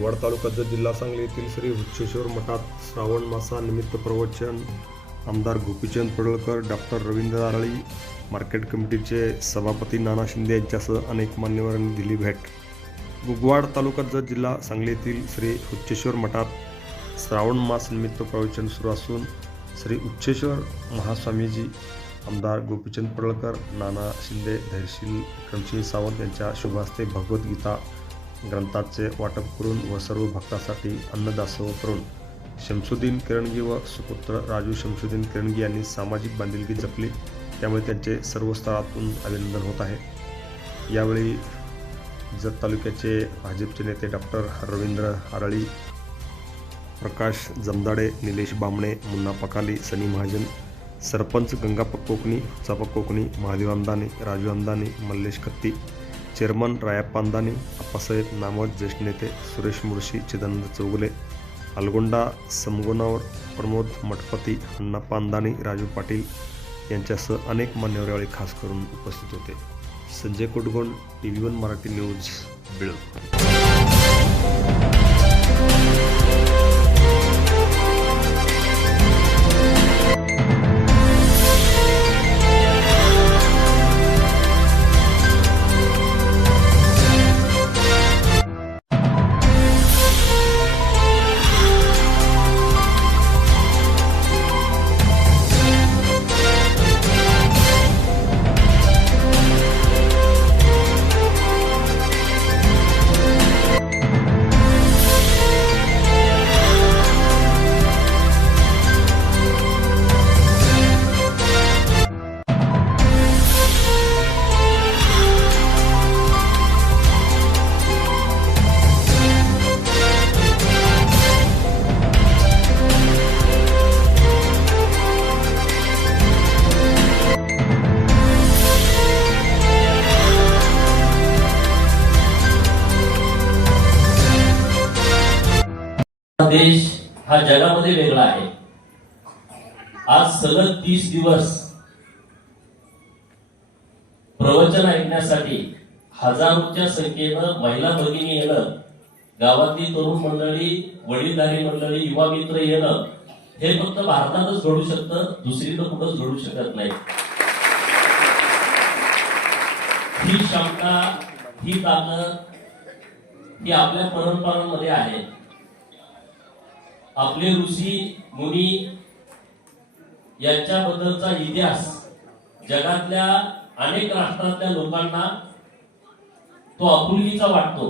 वाड तालुक्यात जिल्हा सांगली येथील श्री वृक्षेश्वर मठात श्रावण मासा निमित्त प्रवचन. आमदार गोपीचंद पडळकर डॉक्टर रवींद्र नारळी मार्केट कमिटीचे सभापती नाना शिंदे यांच्यासह अनेक मान्यवरांनी दिली भेट. गुगवाड तालुक्यात जिल्हा सांगली येथील श्री उच्चेश्वर मठात श्रावण मास निमित्त प्रवचन सुरू असून श्री उच्चेश्वर महास्वामीजी आमदार गोपीचंद पडळकर नाना शिंदे धैर्यशील विक्रमसिंह सावंत यांच्या शुभ हस्ते भगवद्गीता ग्रंथाचे वाटप करून व सर्व भक्तासाठी अन्नदासोह करून शमसुद्दीन किरणगी व सुपुत्र राजू शमसुद्दीन किरणगी यांनी सामाजिक बांधिलकी जपली. त्यामुळे त्यांचे सर्व स्तरातून अभिनंदन होत आहे. यावेळी जत तालुक्याचे भाजपचे नेते डॉक्टर रवींद्र आरळी प्रकाश जमदाडे निलेश बामणे मुन्ना पकाली सनी महाजन सरपंच गंगापक कोकणी चापा कोकणी महादेव अंदाने राजू अंदाने मल्लेश कत्ती चेअरमन रायाप्पा अप्पासाहेब आप्पासाहेब ज्येष्ठ नेते सुरेश मुळशी चिदानंद चौगुले अलगोंडा समगोनावर प्रमोद मठपती अण्णाप्पा पांदानी राजू पाटील यांच्यासह अनेक मान्यवर यावेळी खास करून उपस्थित होते. Sanjay Kutgond T V one Marathi news बिळ देश हा जगामध्ये वेगळा आहे. आज सलग तीस दिवस प्रवचन ऐकण्यासाठी हजारोच्या संख्येनं महिला भगिनी येणं गावातली तरुण मंडळी वडीलधारी मंडळी युवा मित्र येणं हे फक्त भारतातच घडू शकतं दुसरीकडे कुठंच घडू शकत नाही. ही क्षमता ही ताकद ही आपल्या परंपरांमध्ये आहे. आपले ऋषी मुनी यांच्याबद्दलचा इतिहास जगातल्या अनेक राष्ट्रातल्या लोकांना तो आपुलकीचा वाटतो.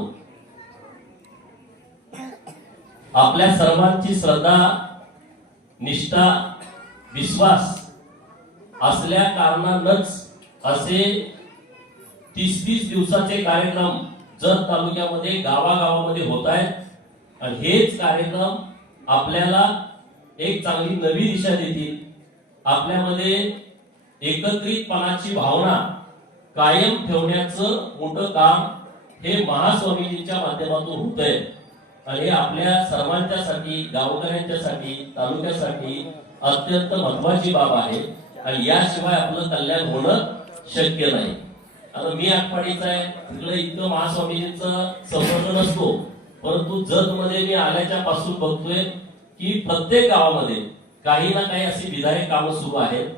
आपल्या सर्वांची श्रद्धा निष्ठा विश्वास असल्या कारणानच असे तीस तीस दिवसाचे कार्यक्रम जत तालुक्यामध्ये गावागावामध्ये होत आहेत. आणि हेच कार्यक्रम आपल्याला एक चांगली नवी दिशा देतील. आपल्यामध्ये एकत्रितपणाची भावना कायम ठेवण्याचं मोठं काम हे महास्वामीजीच्या माध्यमातून होत आहे आणि हे आपल्या सर्वांच्यासाठी गावकऱ्यांच्यासाठी तालुक्यासाठी अत्यंत महत्वाची बाब आहे. आणि याशिवाय आपलं कल्याण होणं शक्य नाही. आता मी आटपाडीचा आहे तिकडे इतकं महास्वामीजींचं संवर्धन असतो. परंतु जत मध्ये मी आल्याच्या पासून बघतोय की प्रत्येक गावामध्ये काही ना काही अशी विधायक कामं सुरू आहेत.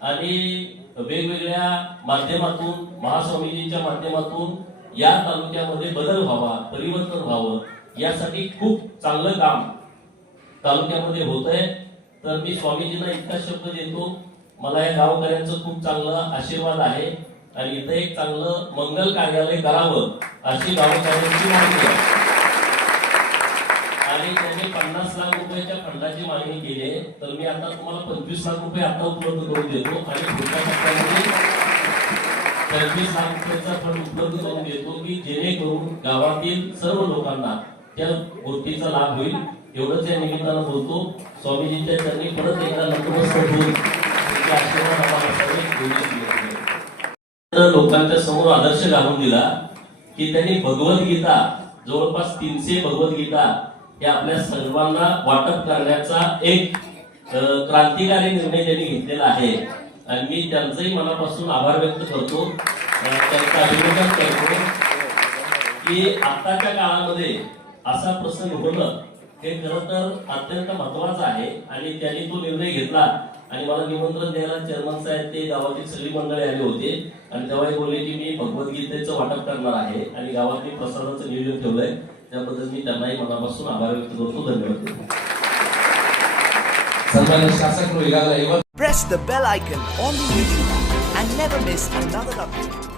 आणि वेगवेगळ्या माध्यमातून महास्वामीजींच्या माध्यमातून या तालुक्यामध्ये बदल व्हावा परिवर्तन व्हावं यासाठी खूप चांगलं काम तालुक्यामध्ये होत आहे. तर मी स्वामीजींना इतका शब्द देतो मला या गावकऱ्यांचं खूप चांगला आशीर्वाद आहे. आणि इथं एक चांगलं मंगल कार्यालय करावं अशी गावकऱ्यांची मागणी आहे. आणि त्यांनी पन्नास लाख रुपयाच्या फंडाची मागणी केली आहे. तर मी आता तुम्हाला पंचवीस लाख रुपये आता उपलब्ध करून देतो आणि पुढच्या टप्प्यामध्ये पंचवीस लाख रुपयाचा फंड उपलब्ध करून देतो की जेणेकरून गावातील सर्व लोकांना त्या गोष्टीचा लाभ होईल. एवढंच या निमित्तानं बोलतो. स्वामीजींच्या त्यांनी परत एकदा नतमस्तक होऊन लोकांच्या समोर आदर्श घालून दिला की त्यांनी भगवद्गीता जवळपास तीनशे भगवद्गीता हे आपल्या सर्वांना वाटप करण्याचा एक क्रांतिकारी निर्णय त्यांनी घेतलेला आहे. आणि मी त्यांचंही मनापासून आभार व्यक्त करतो. त्यांचं अभिनंदन करतो की आताच्या काळामध्ये असा प्रसंग होणं हे खरं तर अत्यंत महत्वाचं आहे आणि त्यांनी तो निर्णय घेतला. आणि मला निमंत्रण द्यायला चेअरमन साहेब ते गावातील सगळी मंडळी आले होते. आणि तेव्हाही बोलले की मी भगवद्गीतेचं वाटप करणार आहे आणि गावातील प्रसादाचं नियोजन ठेवलंय. त्याबद्दल मी त्यांनाही मनापासून आभार व्यक्त करतो धन्यवाद press the bell icon on the YouTube and never miss another update.